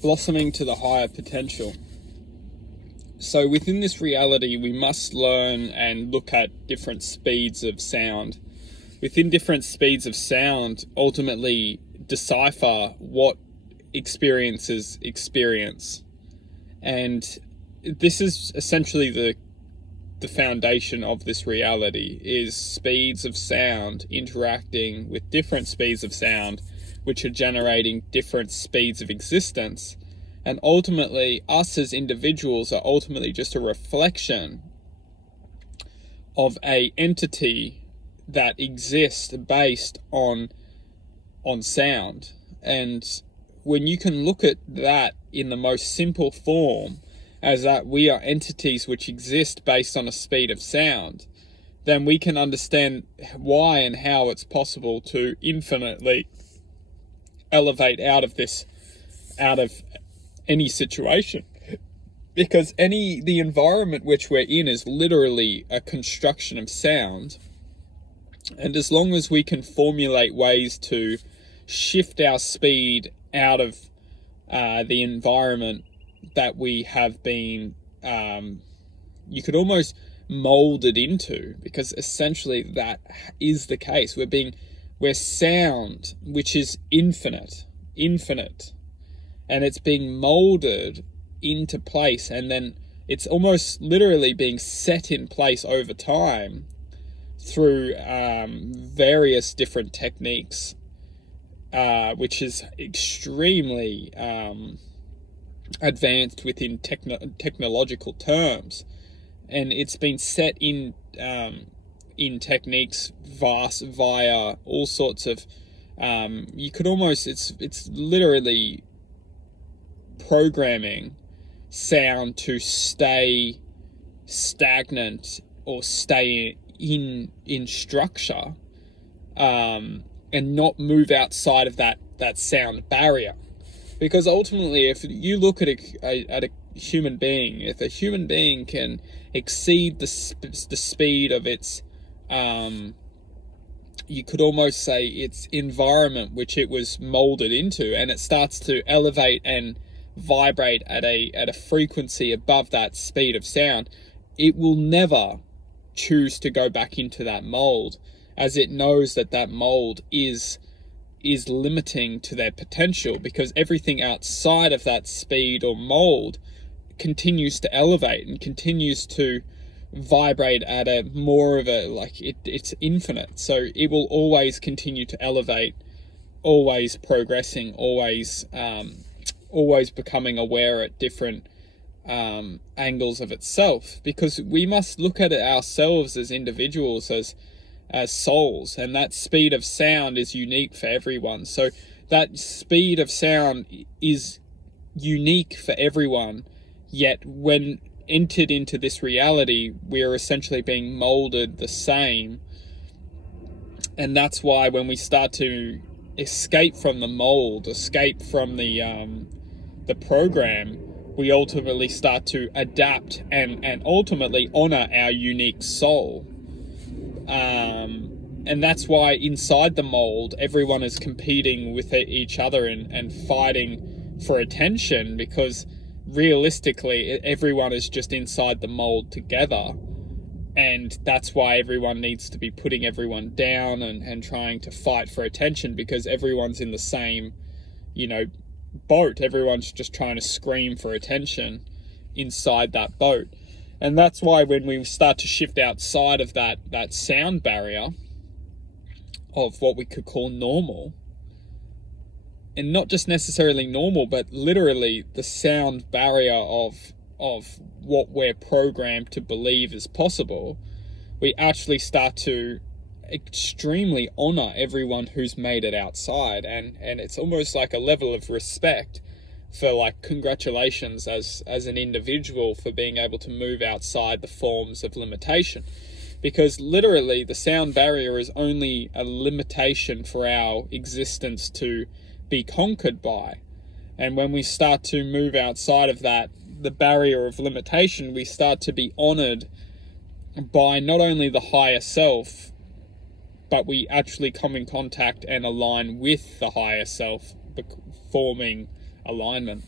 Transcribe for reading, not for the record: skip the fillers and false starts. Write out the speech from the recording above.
blossoming to the higher potential. So within this reality, we must learn and look at different speeds of sound. Within different speeds of sound, ultimately decipher what experiences experience. And this is essentially the foundation of this reality, is speeds of sound interacting with different speeds of sound, which are generating different speeds of existence. And ultimately, us as individuals are ultimately just a reflection of a entity that exists based on sound. And when you can look at that in the most simple form, as that we are entities which exist based on a speed of sound, then we can understand why and how it's possible to infinitely elevate out of any situation. Because the environment which we're in is literally a construction of sound. And as long as we can formulate ways to shift our speed out of the environment that we have been, you could almost mold it into, because essentially that is the case. We're sound, which is infinite, and it's being molded into place, and then it's almost literally being set in place over time through various different techniques, which is extremely advanced within technological terms, and it's been set in techniques via all sorts of you could almost it's literally programming sound to stay stagnant or stay in structure, and not move outside of that sound barrier. Because ultimately, if you look at a human being, if a human being can exceed the speed of its you could almost say its environment which it was molded into, and it starts to elevate and vibrate at a frequency above that speed of sound, it will never choose to go back into that mold, as it knows that mold is limiting to their potential, because everything outside of that speed or mold continues to elevate and continues to vibrate at a more of a, it's infinite. So it will always continue to elevate, always progressing, always becoming aware at different angles of itself, because we must look at it ourselves as individuals, as souls, and that speed of sound is unique for everyone. So that speed of sound is unique for everyone, yet when entered into this reality, we are essentially being molded the same. And that's why when we start to escape from the mold, escape from the program, we ultimately start to adapt and ultimately honor our unique soul. And that's why inside the mold, everyone is competing with each other and fighting for attention, because realistically, everyone is just inside the mold together. And that's why everyone needs to be putting everyone down and trying to fight for attention, because everyone's in the same, boat. Everyone's just trying to scream for attention inside that boat. And that's why when we start to shift outside of that sound barrier of what we could call normal, and not just necessarily normal, but literally the sound barrier of what we're programmed to believe is possible, we actually start to extremely honor everyone who's made it outside, and it's almost like a level of respect for, congratulations as an individual for being able to move outside the forms of limitation, because literally the sound barrier is only a limitation for our existence to be conquered by. And when we start to move outside of that, the barrier of limitation, we start to be honored by not only the higher self, but we actually come in contact and align with the higher self, forming alignment.